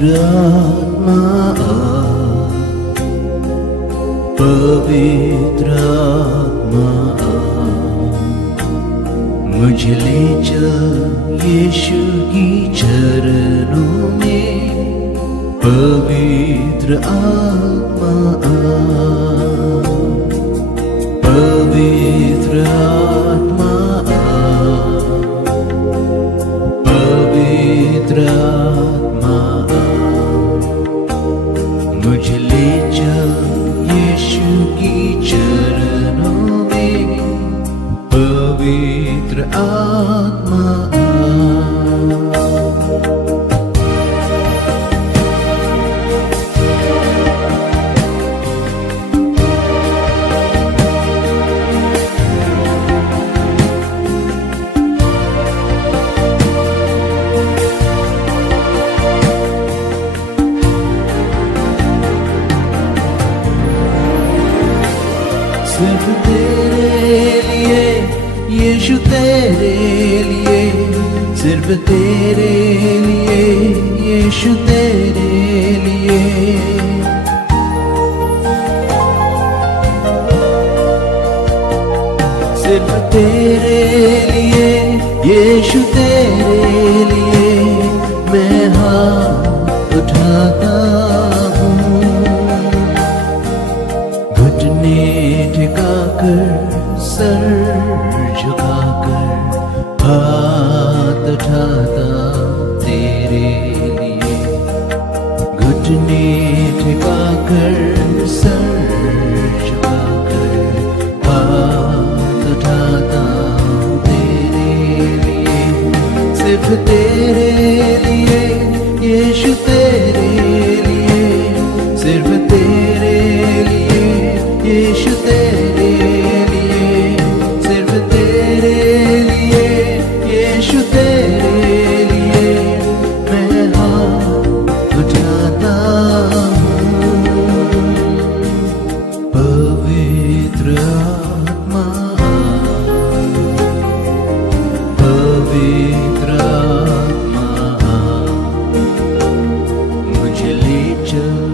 पवित्र आत्मा पवित्र आत्मा मुझे ले चल यीशु की चरणों में। पवित्र आत्मा पवित्र आत्मा पवित्र आत्मा मुझे ले चल यीशु की चरणों में। पवित्र आत्मा सिर्फ तेरे लिए यीशु, तेरे लिए, सिर्फ तेरे लिए यीशु, तेरे लिए। सिर्फ तेरे लिए यीशु, तेरे लिए मैं हाथ उठाता हूँ। घुटने टिकाकर सर झुकाकर हाथ उठाता तेरे लिए। घुटने टिकाकर सर झुकाकर हाथ उठाता तेरे लिए। सिर्फ तेरे लिए यीशु, तेरे लिए, सिर्फ तेरे लिए यीशु, तेरे लिए, सिर्फ तेरे लिए यीशु, तेरे लिए मैं हाथ उठाता हूँ। पवित्र आत्मा पवित्र आत्मा मुझे ले चल